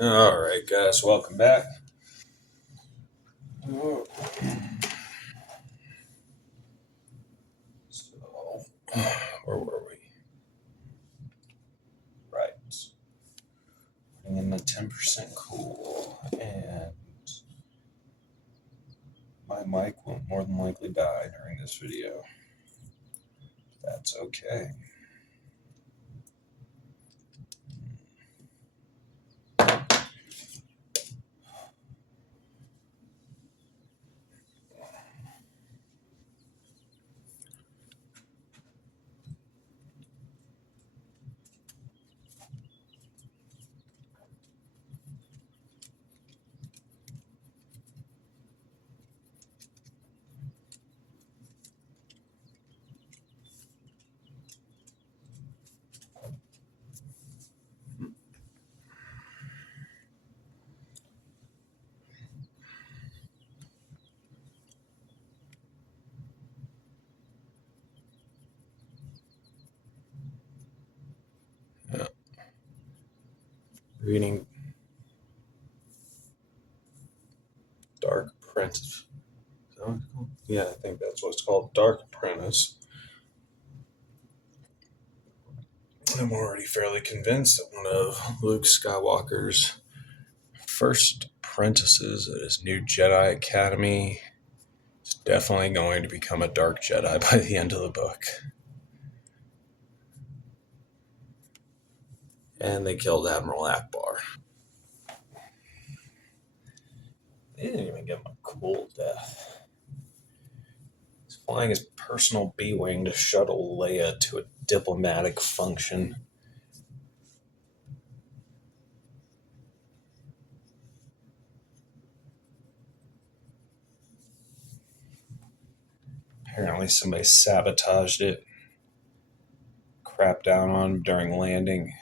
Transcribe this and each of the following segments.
All right, guys, welcome back. Oh, So, where were we? Right. Putting in the 10% cool, and my mic will more than likely die during this video. That's okay. Yeah. Reading Dark Apprentice. Is that what it's called? Yeah, I think that's what it's called. Dark Apprentice. I'm already fairly convinced that one of Luke Skywalker's first apprentices at his new Jedi Academy is definitely going to become a Dark Jedi by the end of the book. And they killed Admiral Akbar. They didn't even give him a cool death. He's flying his personal B-wing to shuttle Leia to a diplomatic function. Apparently somebody sabotaged it, crapped down on him during landing,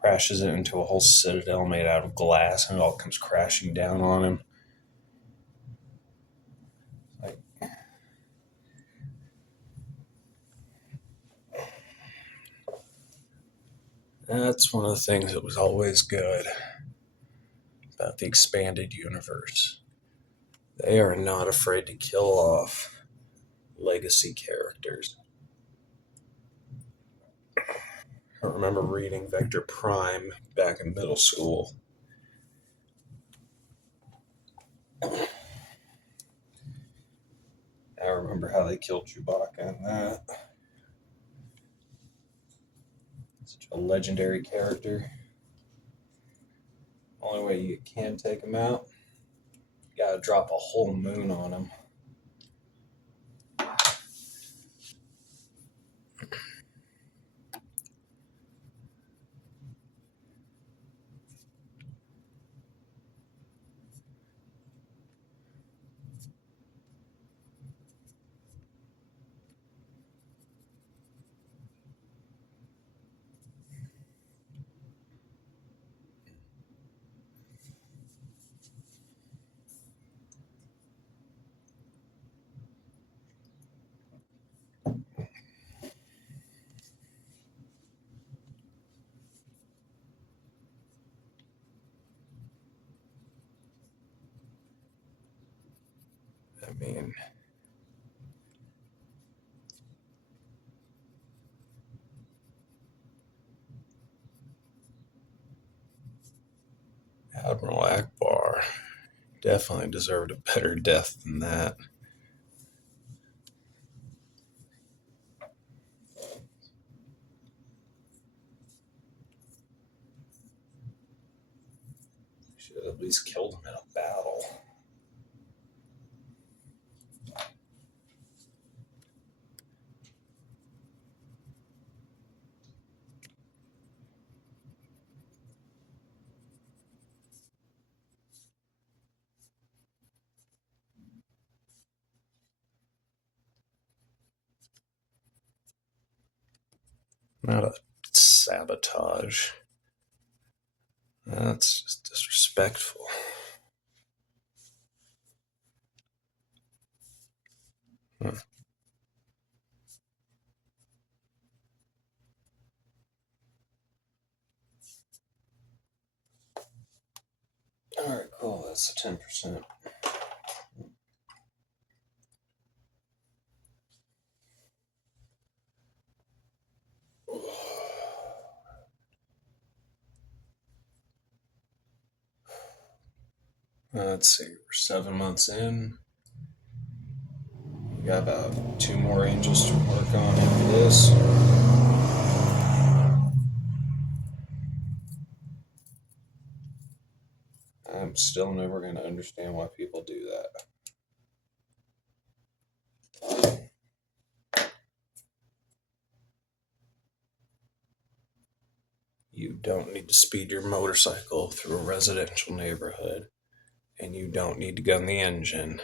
crashes it into a whole citadel made out of glass, and it all comes crashing down on him. Like, that's one of the things that was always good about the expanded universe. They are not afraid to kill off legacy characters. I remember reading Vector Prime back in middle school. I remember how they killed Chewbacca in that. Such a legendary character. Only way you can take him out, you gotta drop a whole moon on him. I mean, Admiral Akbar definitely deserved a better death than that. Should have at least killed him in a battle. Not a sabotage. That's just disrespectful. Hmm. that's the 10%. Let's see, we're 7 months in. We got about 2 more angels to work on after this. I'm still never going to understand why people do that. You don't need to speed your motorcycle through a residential neighborhood, and you don't need to gun the engine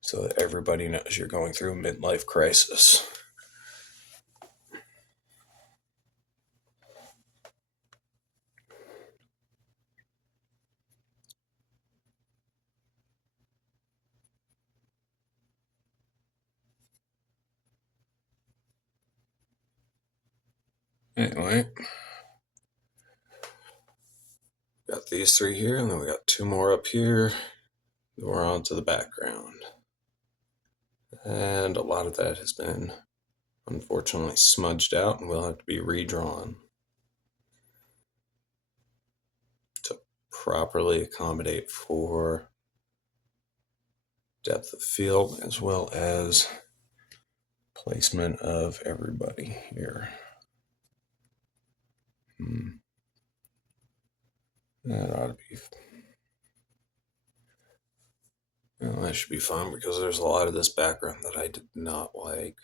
so that everybody knows you're going through a midlife crisis. Anyway, got these 3 here, and then we got 2 more up here. Then we're on to the background. And a lot of that has been, unfortunately, smudged out and will have to be redrawn to properly accommodate for depth of field as well as placement of everybody here. That ought to be... Well, that should be fun because there's a lot of this background that I did not like.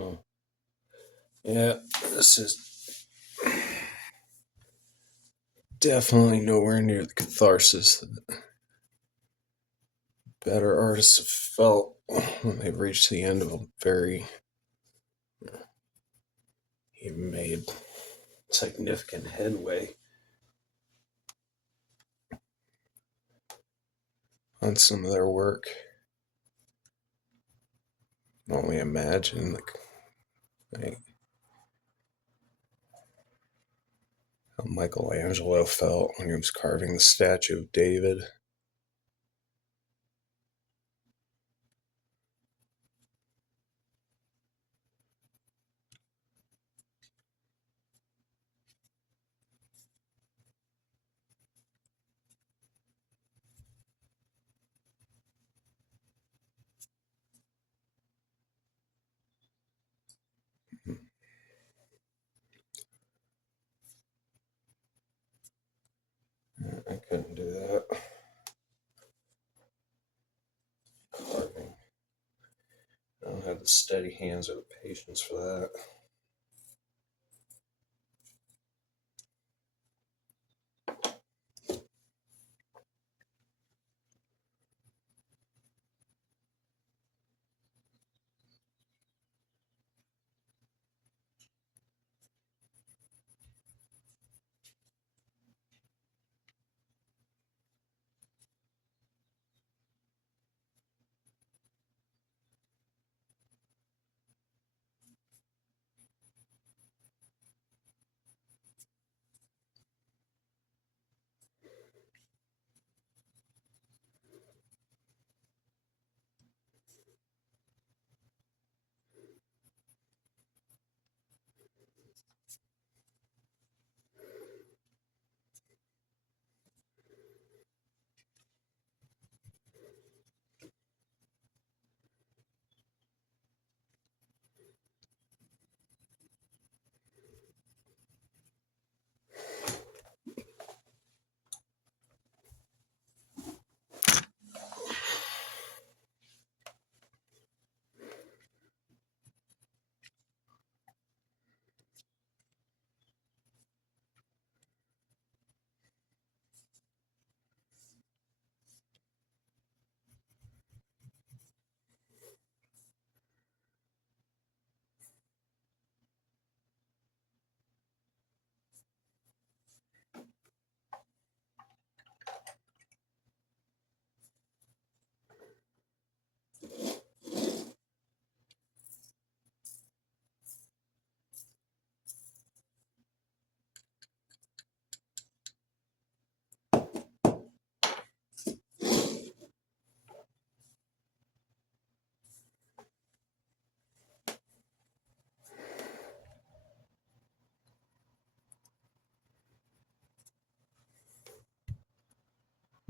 Hmm. Yeah, this is definitely nowhere near the catharsis that better artists have felt when they've reached the end of a very even made significant headway on some of their work. I can only imagine like how Michelangelo felt when he was carving the statue of David. I couldn't do that. Carving. I don't have the steady hands or the patience for that.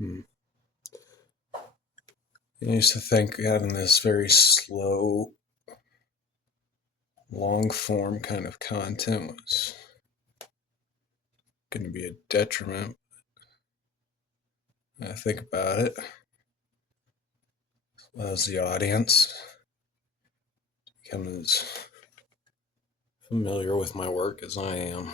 Hmm. I used to think having this very slow, long form kind of content was going to be a detriment. I think about it as the audience become as familiar with my work as I am.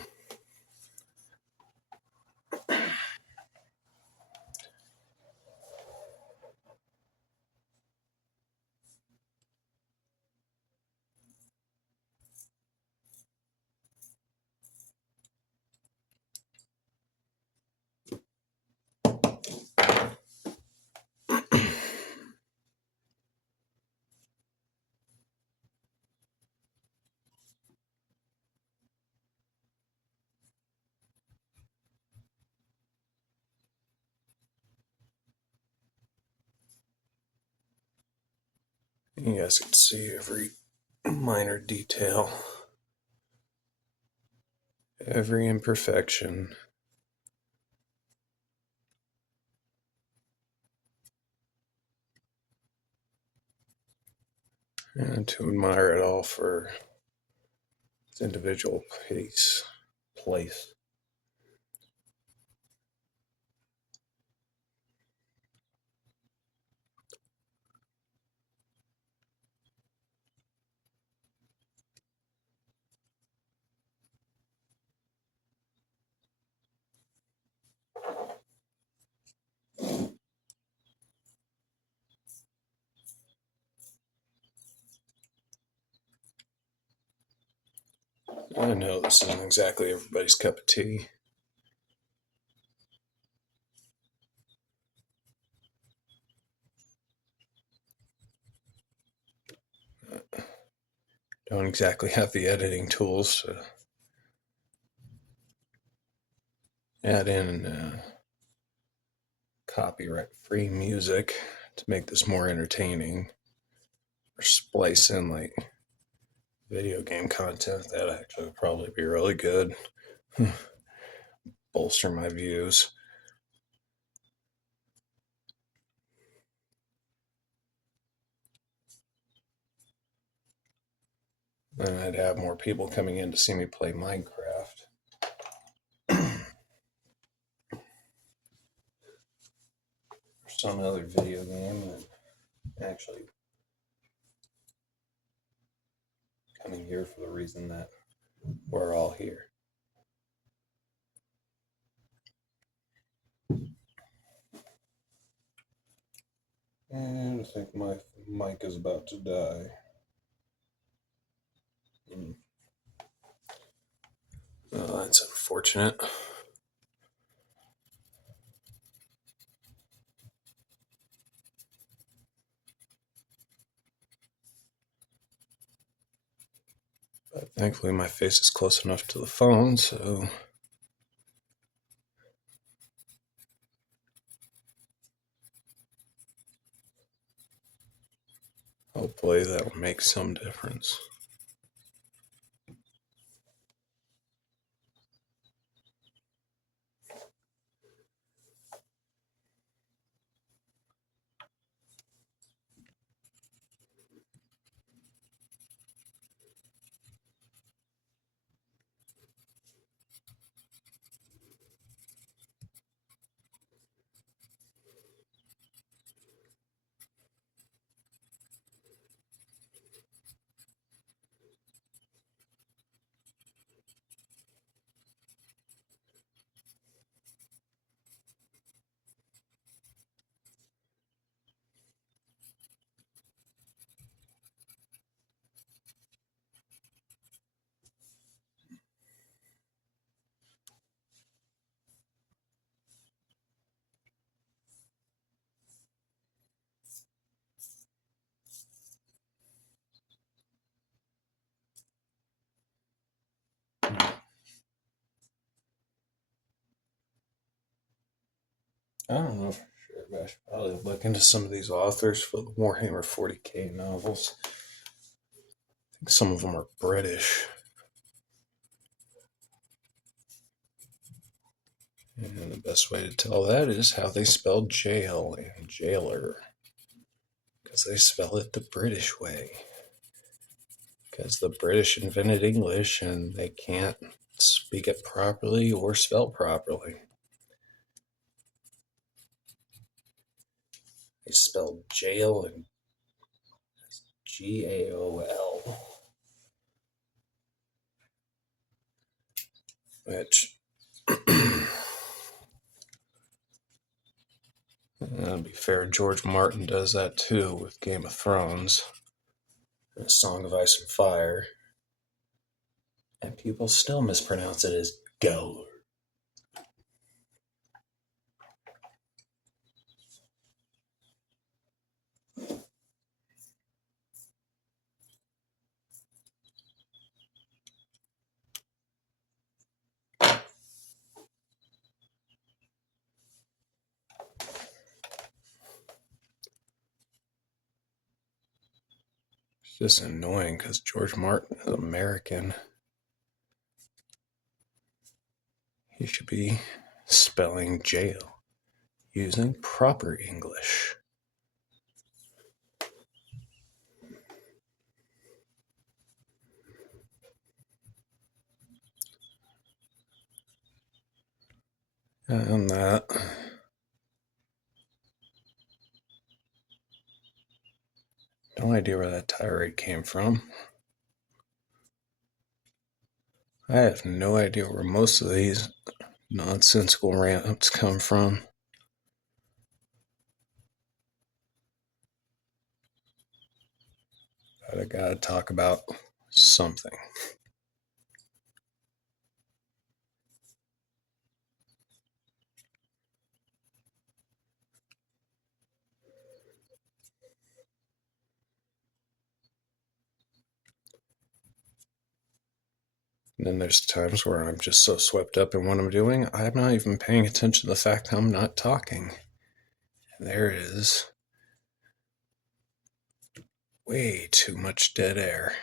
You guys can see every minor detail, every imperfection. And to admire it all for its individual place. I know this isn't exactly everybody's cup of tea. Don't exactly have the editing tools to add in copyright-free music to make this more entertaining, or splice in like video game content. That actually would probably be really good. Bolster my views. Then I'd have more people coming in to see me play Minecraft. Or some other video game, and actually coming here for the reason that we're all here. And I think my mic is about to die. Oh, that's unfortunate. But thankfully my face is close enough to the phone, so hopefully that'll make some difference. I don't know for sure, but I should probably look into some of these authors for the Warhammer 40k novels. I think some of them are British. And the best way to tell that is how they spell jail and jailer. Because they spell it the British way. Because the British invented English and they can't speak it properly or spell properly. They spelled jail and Gaol. Which, to be fair, George Martin does that too with Game of Thrones and A Song of Ice and Fire. And people still mispronounce it as Gower. It's just annoying because George Martin is American. He should be spelling jail using proper English. And that, no idea where that tirade came from. I have no idea where most of these nonsensical rants come from. But I gotta talk about something. And then there's times where I'm just so swept up in what I'm doing, I'm not even paying attention to the fact I'm not talking. And there is way too much dead air.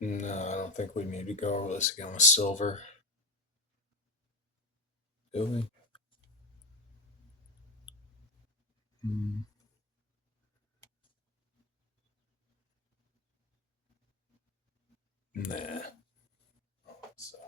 No, I don't think we need to go over this again with silver, do we? Nah. So,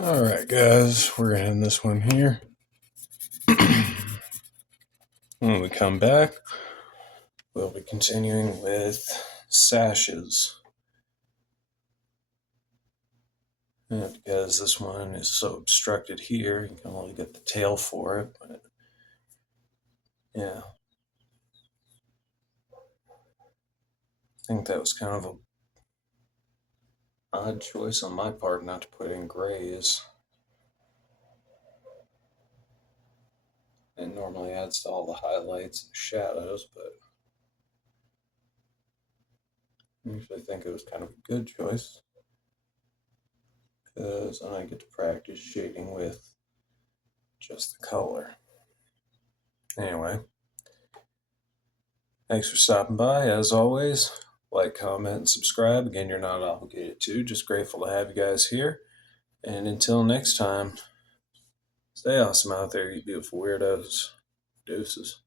All right, guys, we're gonna end this one here. When we come back, we'll be continuing with sashes. And because this one is so obstructed here, you can only get the tail for it. But yeah, I think that was kind of a odd choice on my part not to put in grays. It normally adds to all the highlights and shadows, but I usually think it was kind of a good choice because then I get to practice shading with just the color. Anyway, thanks for stopping by. As always, like, comment, and subscribe. Again, you're not obligated to. Just grateful to have you guys here. And until next time, stay awesome out there, you beautiful weirdos. Deuces.